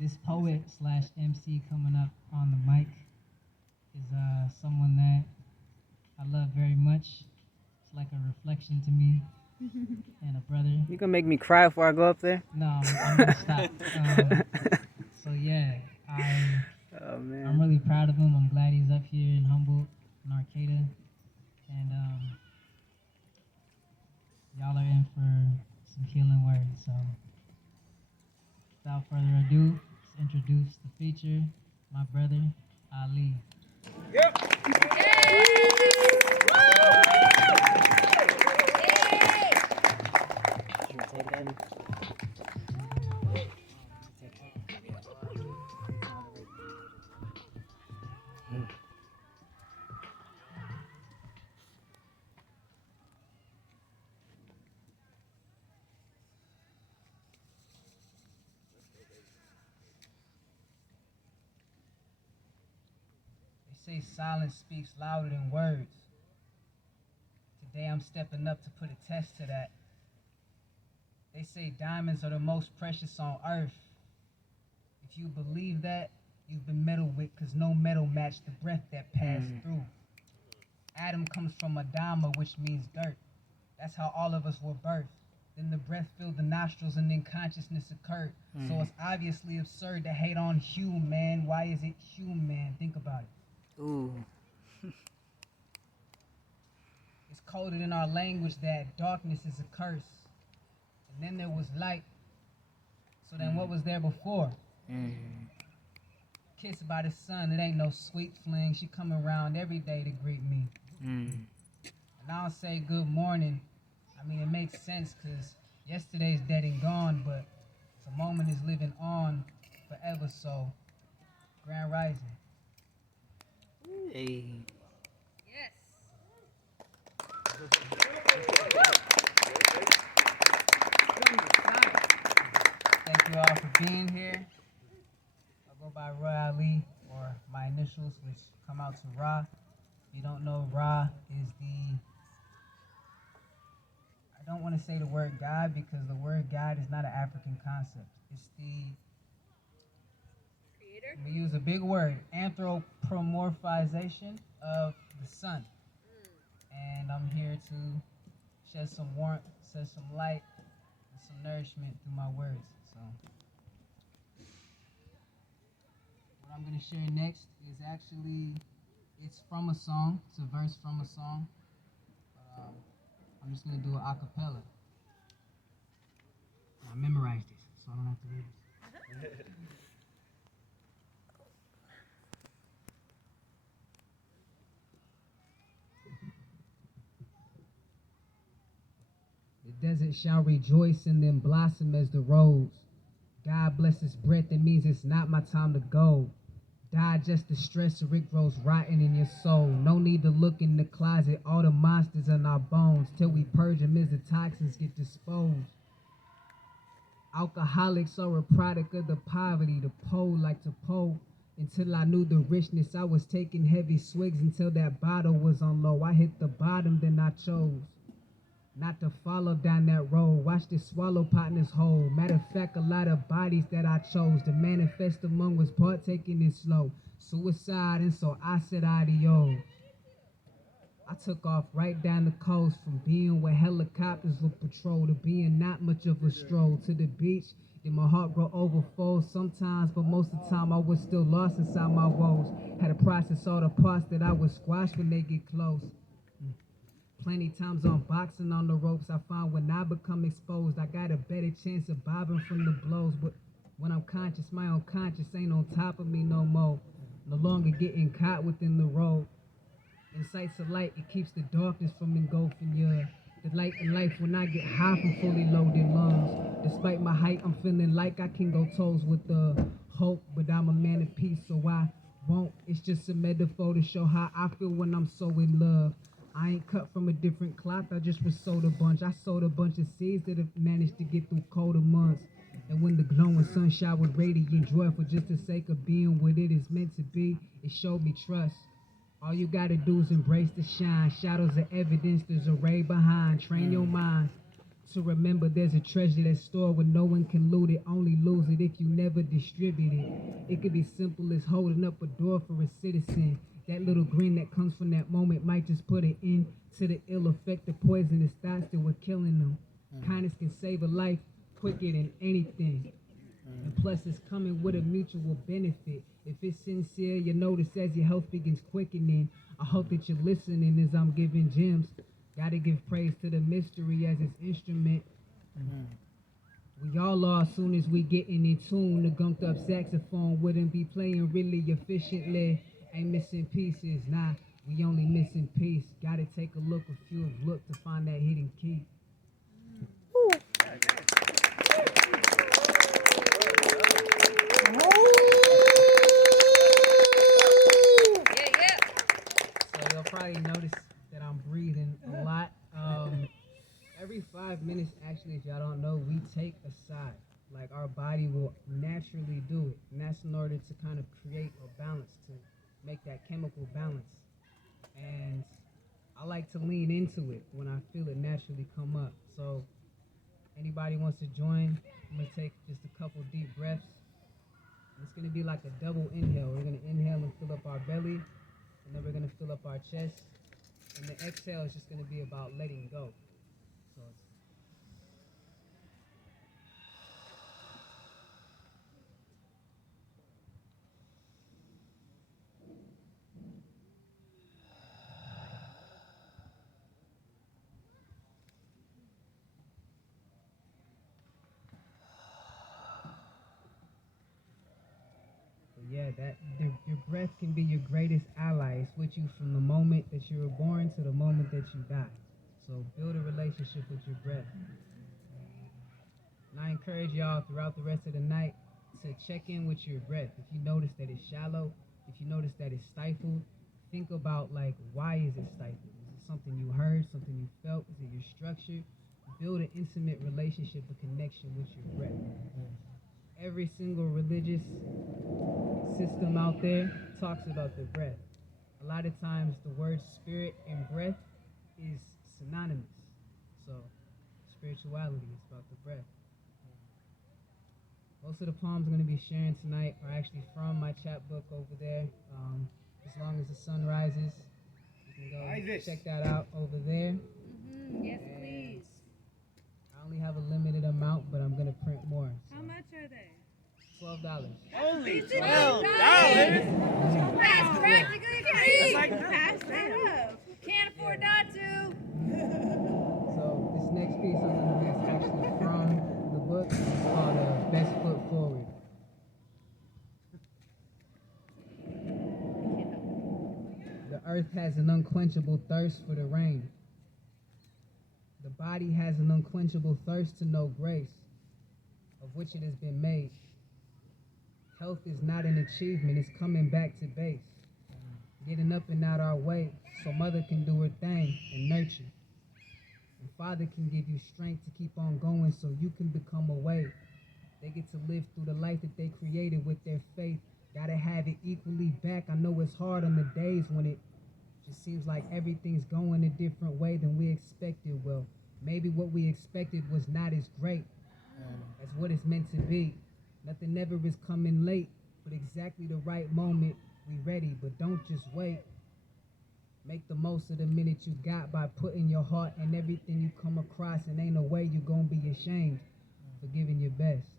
This poet slash MC coming up on the mic is someone that I love very much. It's like a reflection to me and a brother. You gonna make me cry before I go up there? No, I'm gonna stop. So yeah, Oh man. I'm really proud of him. I'm glad he's up here in Humboldt, in Arcata, and y'all are in for some healing words. So without further ado, let's introduce the feature, my brother Ali. They say silence speaks louder than words. Today I'm stepping up to put a test to that. They say diamonds are the most precious on earth. If you believe that, you've been meddled with, cause no metal matched the breath that passed through. Adam comes from Adama, which means dirt. That's how all of us were birthed. Then the breath filled the nostrils and then consciousness occurred. So it's obviously absurd to hate on human. Why is it human? Think about it. Ooh. It's coded in our language that darkness is a curse. And then there was light. So then what was there before? Kissed by the sun, it ain't no sweet fling. She come around every day to greet me. And I don't say good morning. I mean, it makes sense because yesterday's dead and gone, but the moment is living on forever, so grand rising. Hey. Yes. Thank you all for being here. I go by Roy Ali, or my initials, which come out to Ra. If you don't know, Ra is I don't want to say the word God because the word God is not an African concept. It's Creator? we use a big word, anthropomorphization of the sun. And I'm here to shed some warmth, shed some light, and some nourishment through my words. So what I'm going to share next is it's from a song. It's a verse from a song. I'm just going to do it a cappella. I memorized it, so I don't have to read it. The desert shall rejoice and then blossom as the rose. God bless his breath, it means it's not my time to go. Digest the stress or it grows rotten in your soul. No need to look in the closet, all the monsters in our bones. Till we purge them as the toxins get disposed. Alcoholics are a product of the poverty, the poor like to pour. Until I knew the richness, I was taking heavy swigs until that bottle was on low. I hit the bottom, then I chose not to follow down that road. Watch this swallow partners whole. Matter of fact, a lot of bodies that I chose to manifest among was partaking in slow suicide, and so I said adios. I took off right down the coast from being where helicopters would patrol to being not much of a stroll to the beach. Then my heart grow overfull sometimes, but most of the time I was still lost inside my woes. Had to process all the parts that I would squash when they get close. Plenty times on boxing on the ropes, I find when I become exposed, I got a better chance of bobbing from the blows. But when I'm conscious, my unconscious ain't on top of me no more. No longer getting caught within the road. In sights of light, it keeps the darkness from engulfing you. The light in life when I get high from fully loaded lungs. Despite my height, I'm feeling like I can go toes with the hope, but I'm a man of peace, so I won't. It's just a metaphor to show how I feel when I'm so in love. I ain't cut from a different cloth, I just was sowed a bunch. I sowed a bunch of seeds that have managed to get through colder months. And when the glowing sun showered radiant joy for just the sake of being what it is meant to be, it showed me trust. All you gotta do is embrace the shine. Shadows of evidence, there's a ray behind. Train your mind To remember there's a treasure that's stored where no one can loot it, only lose it if you never distribute it. It could be simple as holding up a door for a citizen. That little grin that comes from that moment might just put an end to the ill effect of poisonous thoughts that were killing them. Kindness can save a life quicker than anything. And plus it's coming with a mutual benefit. If it's sincere, you notice as your health begins quickening. I hope that you're listening as I'm giving gems. Gotta give praise to the mystery as its instrument. We all are as soon as we getting in tune. The gunked up saxophone wouldn't be playing really efficiently. Ain't missing pieces, nah, we only missing peace. Gotta take a look, a few have looked to find that hidden key. So you'll probably notice that I'm breathing a lot. Every 5 minutes, actually, if y'all don't know, we take a sigh. Like our body will naturally do it. And that's in order to kind of create a balance, to make that chemical balance. And I like to lean into it when I feel it naturally come up. So anybody wants to join, I'm going to take just a couple deep breaths. It's going to be like a double inhale. We're going to inhale and fill up our belly, and then we're going to fill up our chest. And the exhale is just going to be about letting go. So it's yeah, that your breath can be your greatest ally. It's with you from the moment that you were born to the moment that you die. So build a relationship with your breath. And I encourage y'all throughout the rest of the night to check in with your breath. If you notice that it's shallow, if you notice that it's stifled, think about like, why is it stifled? Is it something you heard, something you felt? Is it your structure? Build an intimate relationship, a connection with your breath. Every single religious system out there talks about the breath. A lot of times the word spirit and breath is synonymous. So spirituality is about the breath. Most of the poems I'm going to be sharing tonight are actually from my chapbook over there. As long as the sun rises, you can go check that out over there. Yes, please. I only have a limited amount, but I'm going to print more. So. How much are they? $12. Only $12. That's practically free. That's like Pass that up. Can't afford not to. So this next piece I'm going to read is actually from the book. It's called Best Foot Forward. The earth has an unquenchable thirst for the rain. The body has an unquenchable thirst to know grace, of which it has been made. Health is not an achievement, it's coming back to base. Getting up and out our way so mother can do her thing and nurture. And father can give you strength to keep on going so you can become a way. They get to live through the life that they created with their faith. Gotta have it equally back. I know it's hard on the days when it just seems like everything's going a different way than we expected. Well, maybe what we expected was not as great as what it's meant to be. Nothing ever is coming late, but exactly the right moment, we ready, but don't just wait. Make the most of the minute you got by putting your heart in everything you come across, and ain't no way you gonna be ashamed for giving your best.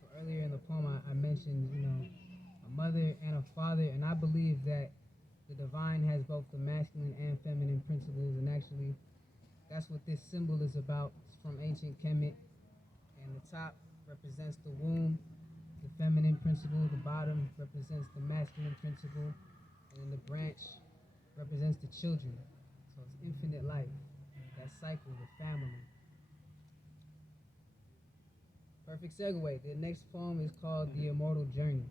So earlier in the poem, I mentioned, a mother and a father, and I believe that the divine has both the masculine and feminine principles, and actually, that's what this symbol is about. It's from ancient Kemet, and the top represents the womb, the feminine principle, the bottom represents the masculine principle, and then the branch represents the children. So it's infinite life, that cycle, the family. Perfect segue. The next poem is called The Immortal Journey.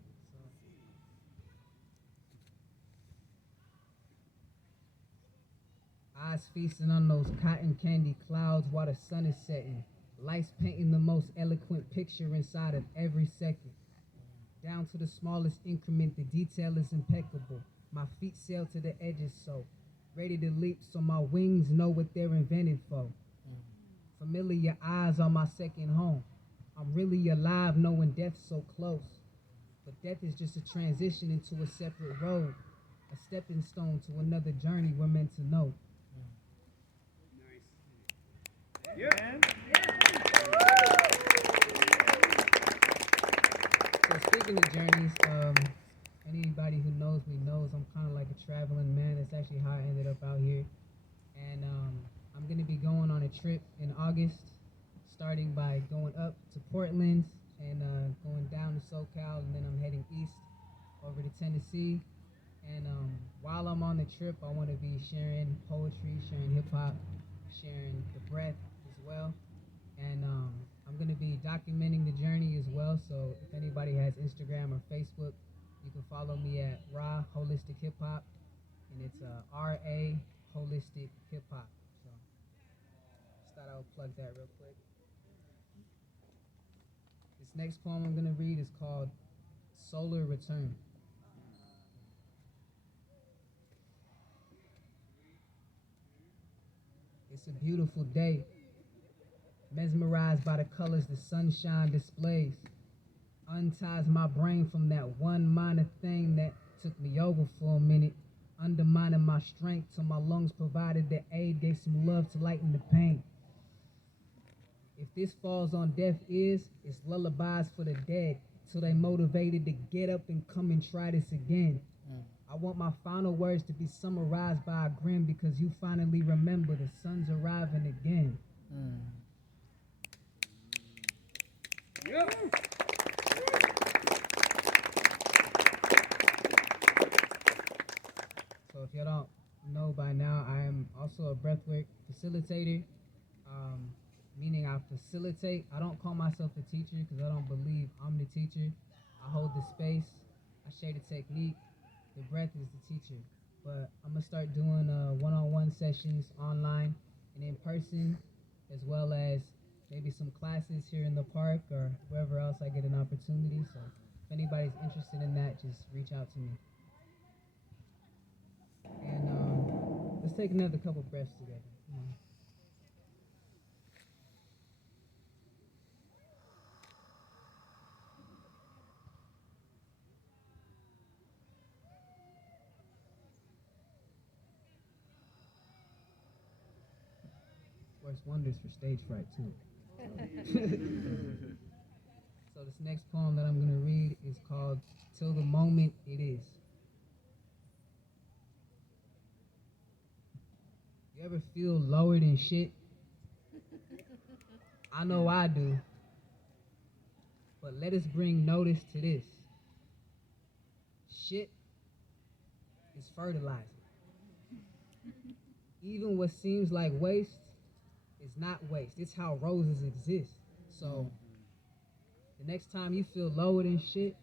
Eyes feasting on those cotton candy clouds while the sun is setting. Lights painting the most eloquent picture inside of every second. Down to the smallest increment, the detail is impeccable. My feet sail to the edges so, ready to leap so my wings know what they're invented for. Familiar eyes are my second home. I'm really alive knowing death's so close. But death is just a transition into a separate road, a stepping stone to another journey we're meant to know. So speaking of journeys, anybody who knows me knows I'm kind of like a traveling man. That's actually how I ended up out here. And I'm going to be going on a trip in August, starting by going up to Portland and going down to SoCal, and then I'm heading east over to Tennessee. And while I'm on the trip, I want to be sharing poetry, sharing hip-hop, sharing the breath as well. And I'm going to be documenting the journey as well. So if anybody has Instagram or Facebook, you can follow me at Raw Holistic Hip Hop. And it's RA Holistic Hip Hop. So just thought I would plug that real quick. This next poem I'm going to read is called Solar Return. It's a beautiful day, mesmerized by the colors the sunshine displays. Unties my brain from that one minor thing that took me over for a minute, undermining my strength till my lungs provided the aid, gave some love to lighten the pain. If this falls on deaf ears, it's lullabies for the dead, till they motivated to get up and come and try this again. I want my final words to be summarized by a grin, because you finally remember the sun's arriving again. So if y'all don't know by now, I am also a breathwork facilitator, meaning I facilitate. I don't call myself a teacher because I don't believe I'm the teacher. I hold the space, I share the technique. The breath is the teacher. But I'm going to start doing one-on-one sessions online and in person, as well as maybe some classes here in the park or wherever else I get an opportunity. So if anybody's interested in that, just reach out to me. And let's take another couple breaths together. Come on. Works wonders for stage fright too. So this next poem that I'm going to read is called Till the Moment It Is. You ever feel lower than shit? I know I do. But let us bring notice to this. Shit is fertilizer. Even what seems like waste is not waste. It's how roses exist. So the next time you feel lower than shit,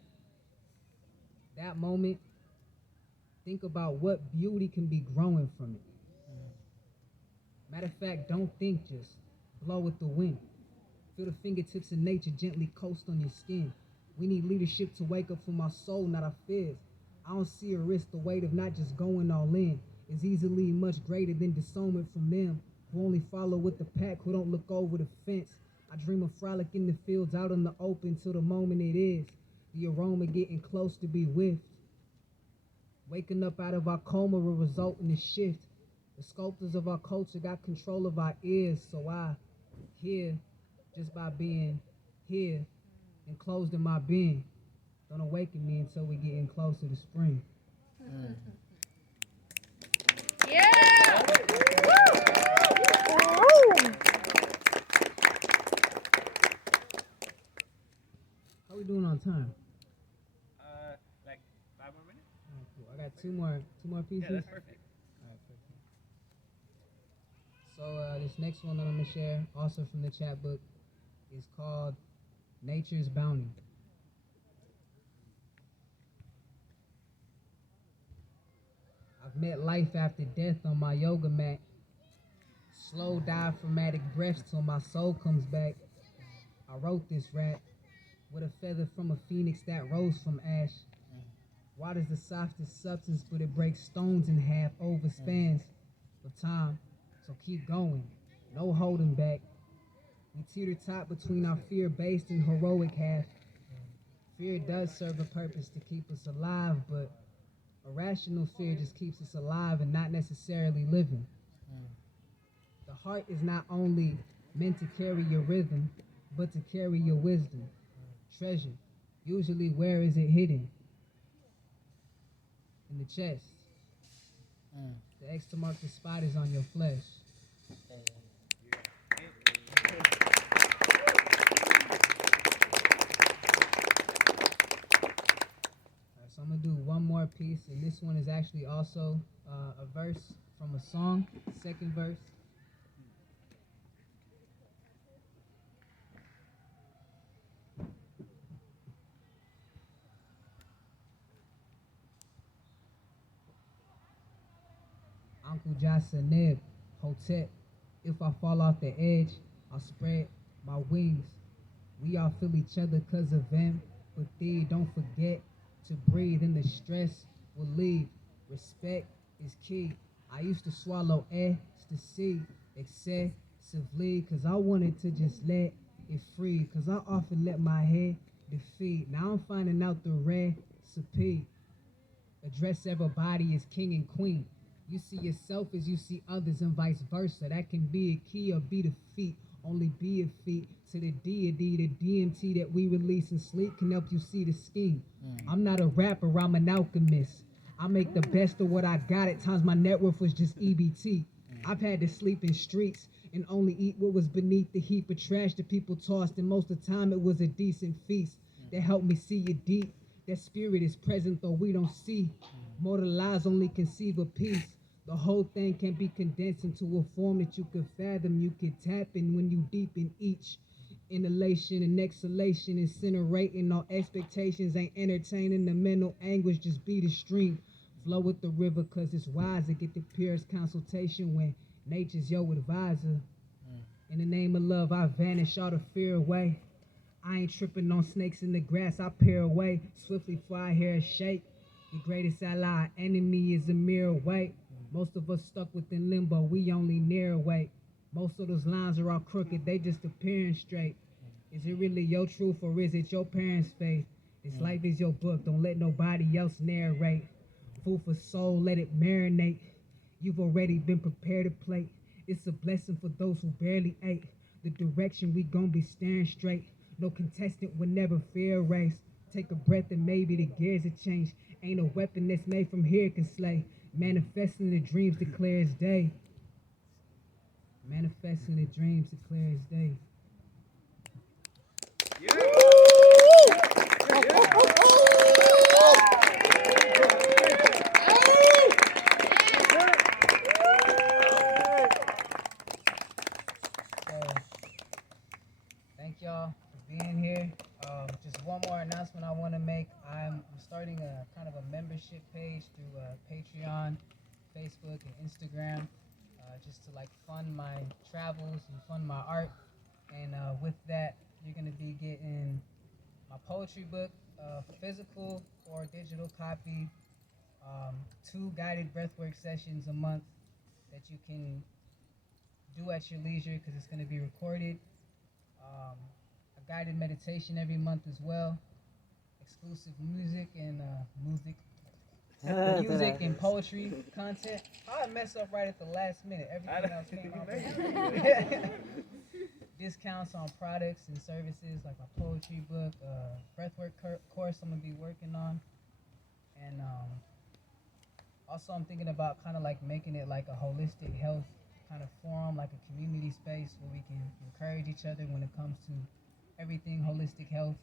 that moment, think about what beauty can be growing from it. Matter of fact, don't think, just blow with the wind. Feel the fingertips of nature gently coast on your skin. We need leadership to wake up from our soul, not our fears. I don't see a risk. The weight of not just going all in is easily much greater than disownment from them who only follow with the pack, who don't look over the fence. I dream of frolic in the fields, out in the open, till the moment it is. The aroma getting close to be whiffed. Waking up out of our coma will result in a shift. The sculptors of our culture got control of our ears, so I hear just by being here, enclosed in my being. Don't awaken me until we getting closer to spring. Yeah! How we doing on time? Like 5 more minutes? Oh, cool. I got two more pieces. Yeah, that's perfect. All right, perfect. So this next one that I'm gonna share, also from the chat book, is called Nature's Bounty. I've met life after death on my yoga mat. Slow diaphragmatic breaths till my soul comes back. I wrote this rap. with a feather from a phoenix that rose from ash. Water's the softest substance, but it breaks stones in half over spans of time. So keep going, no holding back. We teeter top between our fear-based and heroic half. Fear does serve a purpose to keep us alive, but irrational fear just keeps us alive and not necessarily living. The heart is not only meant to carry your rhythm, but to carry your wisdom. Treasure. Usually, where is it hidden? In the chest. The X to mark the spot is on your flesh. So I'm gonna do one more piece, and this one is actually also a verse from a song, second verse. Uncle Jasaneb, Hotep, if I fall off the edge, I'll spread my wings. We all feel each other cause of them, but they don't forget to breathe, and the stress will leave. Respect is key. I used to swallow ecstasy excessively cause I wanted to just let it free, cause I often let my head defeat. Now I'm finding out the recipe. Address everybody as king and queen. You see yourself as you see others and vice versa. That can be a key or be defeat. Only be a feat to the deity. The DMT that we release in sleep can help you see the scheme. I'm not a rapper, I'm an alchemist. I make the best of what I got. At times my net worth was just EBT. I've had to sleep in streets and only eat what was beneath the heap of trash that people tossed, and most of the time it was a decent feast that helped me see it deep. That spirit is present though we don't see. Mortal eyes only conceive a piece. The whole thing can be condensed into a form that you could fathom, you could tap in when you deep in each. Inhalation and exhalation, incinerating all expectations ain't entertaining. The mental anguish just be the stream. Flow with the river cause it's wise to get the purest consultation when nature's your advisor. In the name of love, I vanish all the fear away. I ain't tripping on snakes in the grass, I peer away swiftly before I hear a shake. Your greatest ally, enemy is a mere weight. Most of us stuck within limbo, we only near weight. Most of those lines are all crooked, they just appearing straight. Is it really your truth or is it your parents' faith? This life is your book, don't let nobody else narrate. Food for soul, let it marinate. You've already been prepared to plate. It's a blessing for those who barely ate. The direction we gon' be staring straight. No contestant will never fear a race. Take a breath and maybe the gears will change. Ain't a weapon that's made from here can slay. Manifesting the dreams declare its day. Manifesting the dreams declare its day. Thank y'all for being here. Just one more announcement I want to make. I'm starting a kind of a membership page through Patreon, Facebook, and Instagram, just to like fund my travels and fund my art. And with that, you're gonna be getting my poetry book, physical or digital copy, 2 guided breathwork sessions a month that you can do at your leisure because it's gonna be recorded. A guided meditation every month as well. Exclusive music and music and poetry content. I mess up right at the last minute. Everything else came out. Discounts on products and services like my poetry book, breathwork course I'm gonna be working on, and also I'm thinking about kind of like making it like a holistic health kind of forum, like a community space where we can encourage each other when it comes to everything holistic health,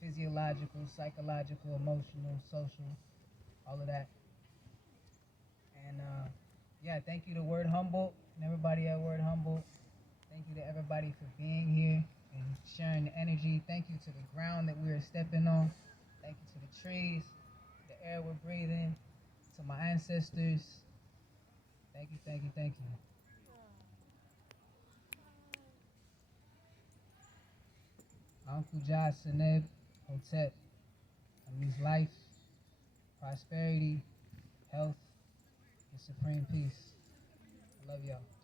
physiological, psychological, emotional, social, all of that. And yeah, thank you to WordHumboldt and everybody at WordHumboldt. Thank you to everybody for being here and sharing the energy. Thank you to the ground that we are stepping on. Thank you to the trees, the air we're breathing, to my ancestors. Thank you, thank you, thank you. Uncle Josh, Seneb, Hotep. That means life, prosperity, health, and supreme peace. I love y'all.